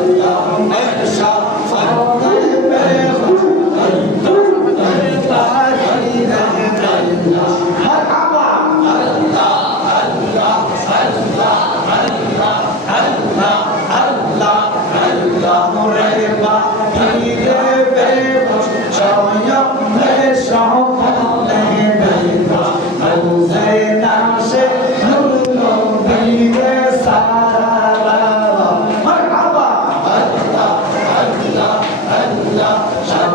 আল্লাহ শাহ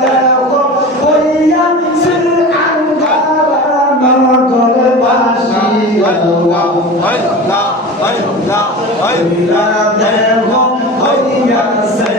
দেখো হইয়া সির আঙ্গারা নগর বাসী ফিরা দেখো হইয়া সির